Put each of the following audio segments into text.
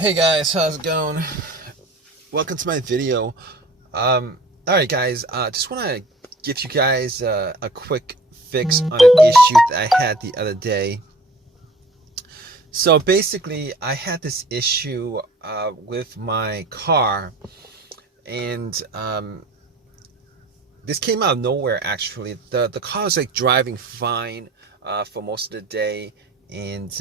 Hey guys, how's it going? Welcome to my video. Alright guys, just want to give you guys a quick fix on an issue that I had the other day. So basically, I had this issue with my car, and this came out of nowhere actually. The car was like driving fine for most of the day, and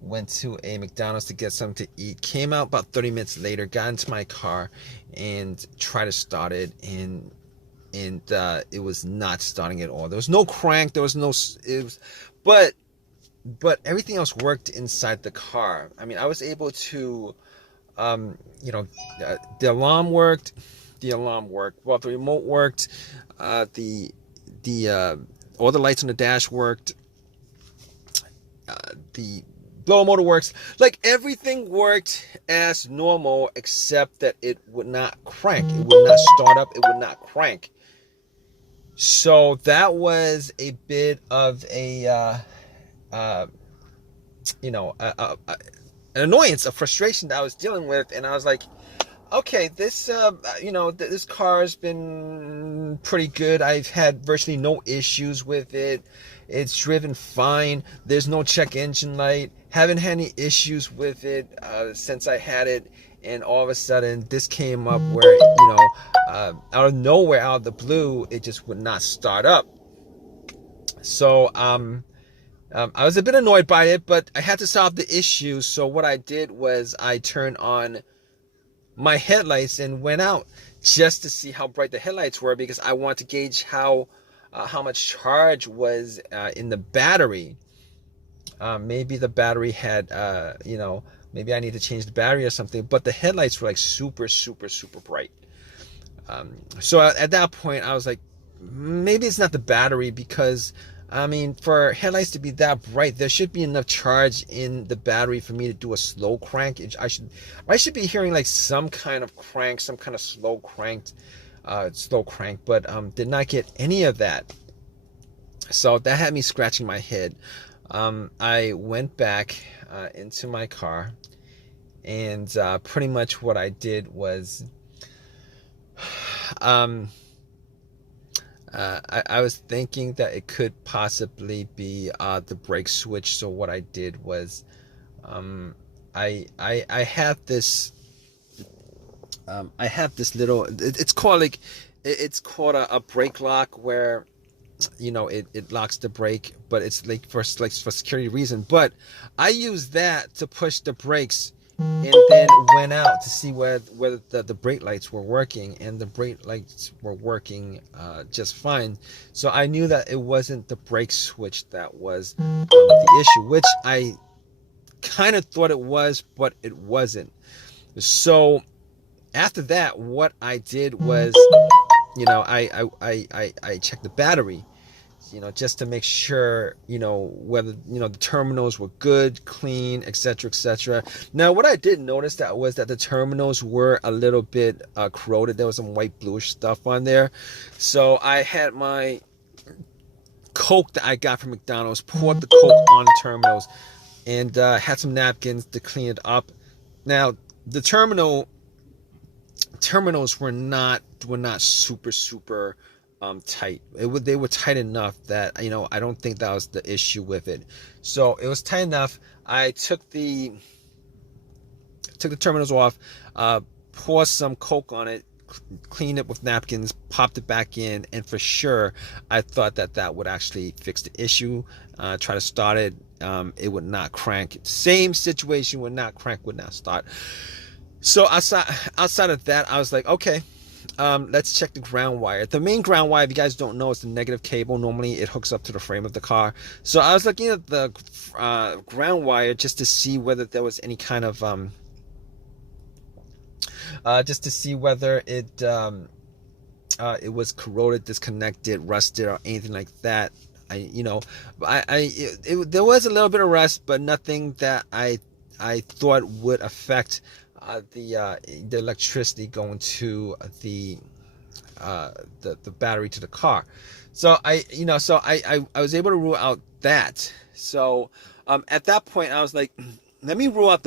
went to a McDonald's to get something to eat. Came out about 30 minutes later, got into my car and tried to start it, and it was not starting at all. There was no crank, there was no it was, but everything else worked inside the car. I mean, I was able to you know, the alarm worked, well, the remote worked, the all the lights on the dash worked, the blower motor works, like everything worked as normal, except that it would not crank, it would not start up, it would not crank. So that was a bit of a you know, an annoyance, a frustration that I was dealing with. And I was like, okay, this you know, this car has been pretty good. I've had virtually no issues with it. It's driven fine. There's no check engine light. Haven't had any issues with it since I had it. And all of a sudden, this came up where, you know, out of nowhere, out of the blue, it just would not start up. So I was a bit annoyed by it, but I had to solve the issue. So what I did was I turned on my headlights and went out just to see how bright the headlights were, because I wanted to gauge how much charge was in the battery. Maybe the battery had you know, maybe I need to change the battery or something. But the headlights were like super bright. So at that point, I was like, maybe it's not the battery, because I mean, for headlights to be that bright, there should be enough charge in the battery for me to do a slow crank. I should be hearing like some kind of crank, some kind of slow crank, but did not get any of that. So that had me scratching my head. I went back into my car, and pretty much what I did was, I was thinking that it could possibly be the brake switch. So what I did was, I have this little, it's called like, it's called a brake lock, where, you know, it locks the brake, but it's like for security reason. But I use that to push the brakes, and then went out to see whether the brake lights were working, and the brake lights were working just fine. So I knew that it wasn't the brake switch that was the issue, which I kind of thought it was, but it wasn't. So after that, what I did was, you know, I checked the battery, you know, just to make sure, you know, whether, you know, the terminals were good, clean, etc., etc. Now, what I did notice that was that the terminals were a little bit corroded. There was some white bluish stuff on there. So I had my Coke that I got from McDonald's, poured the Coke on the terminals, and had some napkins to clean it up. Now, the terminals were not super tight. They were tight enough that, you know, I don't think that was the issue with it. So it was tight enough. I took the terminals off, poured some Coke on it, cleaned it with napkins, popped it back in, and for sure I thought that would actually fix the issue. Try to start it, it would not crank. Same situation, would not crank, would not start. So outside of that, I was like, okay, let's check the ground wire. The main ground wire, if you guys don't know, is the negative cable. Normally it hooks up to the frame of the car. So I was looking at the ground wire just to see whether there was any kind of just to see whether it was corroded, disconnected, rusted, or anything like that. There was a little bit of rust, but nothing that I thought would affect the electricity going to the battery to the car. So I was able to rule out that. So at that point I was like, let me rule out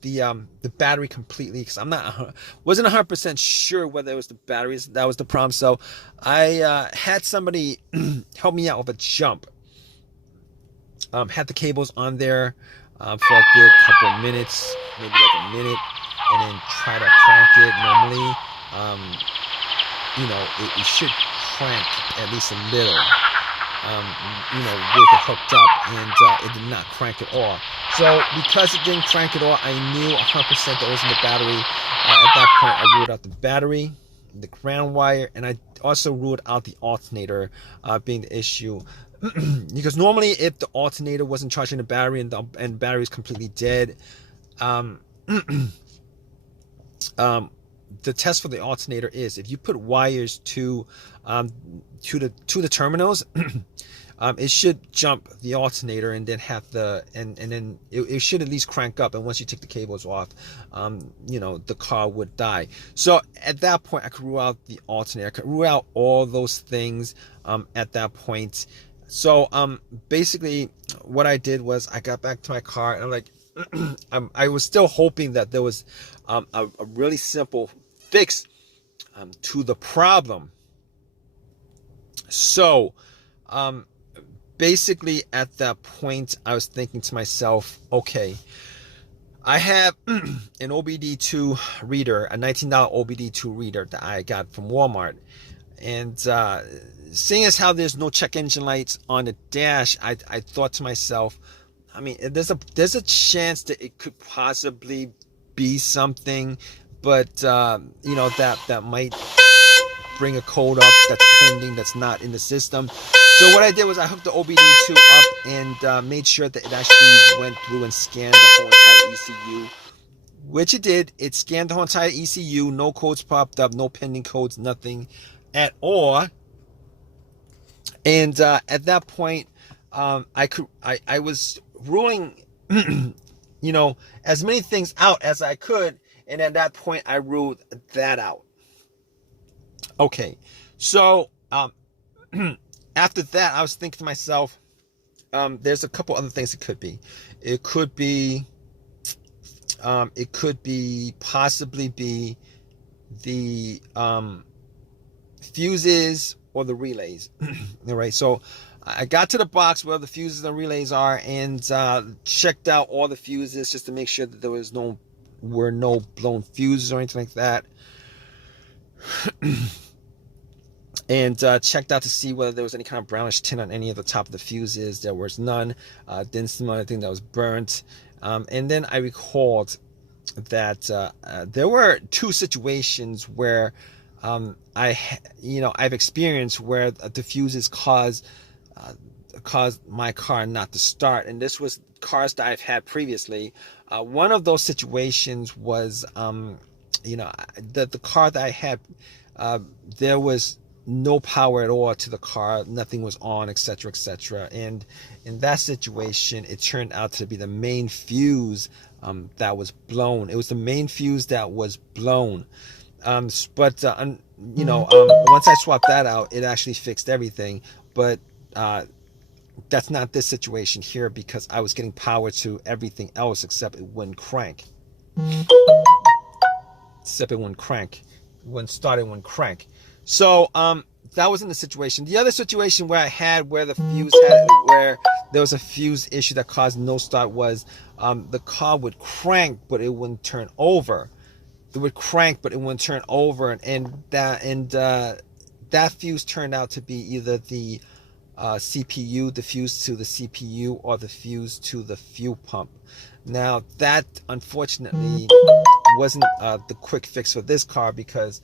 the battery completely, because I'm not wasn't 100% sure whether it was the batteries that was the problem. So I had somebody help me out with a jump. Had the cables on there for a good couple of minutes, maybe like a minute, and then try to crank it. Normally, um, it should crank at least a little, with it hooked up, and it did not crank at all. So because it didn't crank at all, I knew 100% that it wasn't the battery. At that point, I ruled out the battery, the ground wire, and I also ruled out the alternator being the issue. Because normally, if the alternator wasn't charging the battery and the battery is completely dead, um, the test for the alternator is if you put wires to the terminals, it should jump the alternator and then have and then it should at least crank up. And once you take the cables off, the car would die. So at that point, I could rule out the alternator. I could rule out all those things at that point. So basically, what I did was I got back to my car and I'm like, I was still hoping that there was a really simple fix to the problem. So basically at that point, I was thinking to myself, okay, I have an OBD2 reader, a $19 OBD2 reader that I got from Walmart. And seeing as how there's no check engine lights on the dash, I thought to myself, I mean, there's a chance that it could possibly be something, but that might bring a code up that's pending, that's not in the system. So what I did was I hooked the OBD2 up and made sure that it actually went through and scanned the whole entire ECU, which it did. It scanned the whole entire ECU. No codes popped up, no pending codes, nothing at all. And at that point, I was ruling, as many things out as I could. And at that point, I ruled that out. Okay. So, after that, I was thinking to myself, there's a couple other things it could be. It could be possibly be the, fuses or the relays. All right. So I got to the box where the fuses and relays are and checked out all the fuses just to make sure that there were no blown fuses or anything like that. And checked out to see whether there was any kind of brownish tint on any of the top of the fuses. There was none. Didn't smell anything that was burnt. And then I recalled that there were two situations where I've experienced where the fuses caused my car not to start, and this was cars that I've had previously. One of those situations was, the car that I had, there was no power at all to the car, nothing was on, etc., etc. And in that situation, it turned out to be the main fuse that was blown. It was the main fuse that was blown. But once I swapped that out, it actually fixed everything. But that's not this situation here, because I was getting power to everything else except it wouldn't crank. Except it wouldn't crank. It wouldn't start, it wouldn't crank. So that wasn't the situation. The other situation where where there was a fuse issue that caused no start was the car would crank, but it wouldn't turn over. It would crank, but it wouldn't turn over, and that fuse turned out to be either the CPU, the fuse to the CPU, or the fuse to the fuel pump. Now that unfortunately wasn't the quick fix for this car, because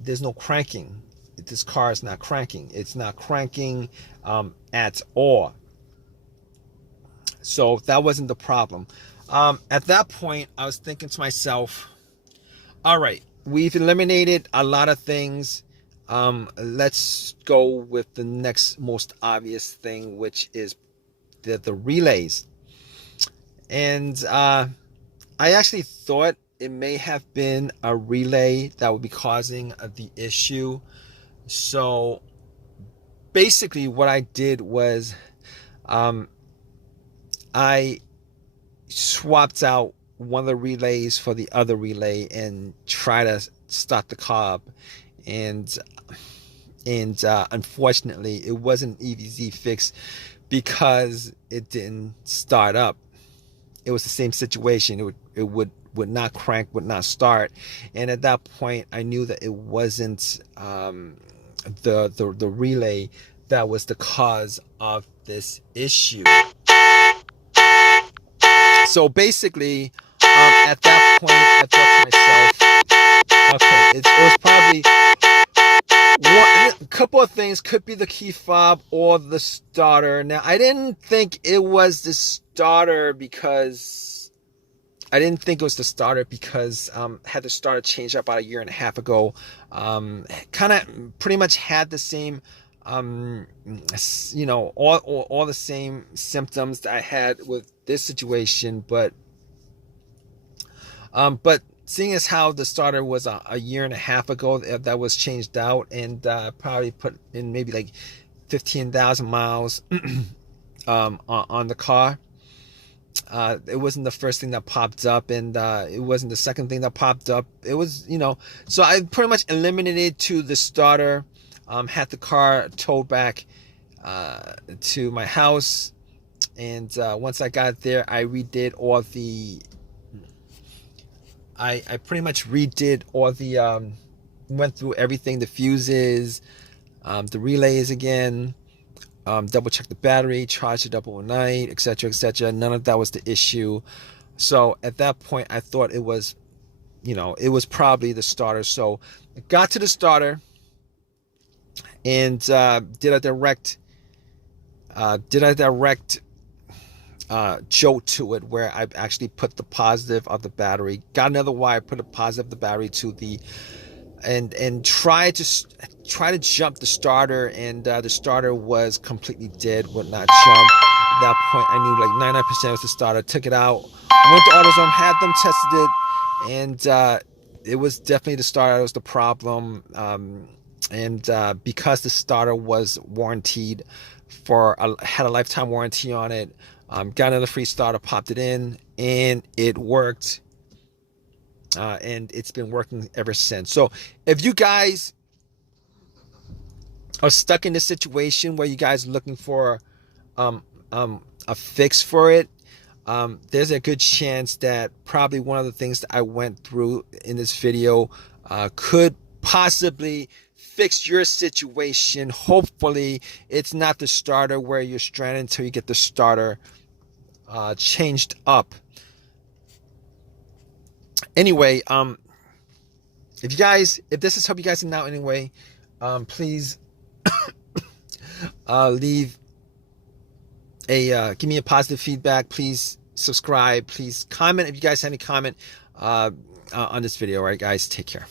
there's no cranking. This car is not cranking. It's not cranking at all. So that wasn't the problem. At that point, I was thinking to myself, all right, we've eliminated a lot of things. Let's go with the next most obvious thing, which is the relays. And I actually thought it may have been a relay that would be causing the issue. So basically what I did was I swapped out one of the relays for the other relay and try to start the car up. And unfortunately, it wasn't an easy fix because it didn't start up. It was the same situation. It would not crank, would not start. And at that point, I knew that it wasn't the relay that was the cause of this issue. So basically, at that point, I thought to myself, okay, it was probably a couple of things. Could be the key fob or the starter. Now, I didn't think it was the starter because had the starter changed up about a year and a half ago. Kind of pretty much had the same, all the same symptoms that I had with this situation, but seeing as how the starter was a year and a half ago that was changed out, and probably put in maybe like 15,000 miles on the car. It wasn't the first thing that popped up, and it wasn't the second thing that popped up. It was, so I pretty much eliminated to the starter, had the car towed back to my house, and once I got there, I redid all the I pretty much redid all the went through everything, the fuses, the relays again, double check the battery, charged it up overnight, etc., etc. None of that was the issue. So at that point, I thought it was, it was probably the starter. So I got to the starter and did a direct jolt to it, where I actually put the positive of the battery, got another wire, put a positive of the battery to the, and try to jump the starter, and the starter was completely dead, would not jump. At that point, I knew like 99% was the starter. Took it out, went to AutoZone, had them tested it, and it was definitely the starter that was the problem. And because the starter was warranted had a lifetime warranty on it, got another free starter, popped it in, and it worked. And it's been working ever since. So if you guys are stuck in this situation where you guys are looking for a fix for it, there's a good chance that probably one of the things that I went through in this video could possibly fix your situation. Hopefully it's not the starter where you're stranded until you get the starter changed up. Anyway, if this has helped you guys out anyway, please leave give me a positive feedback. Please subscribe. Please comment if you guys have any comment on this video. All right, guys, take care.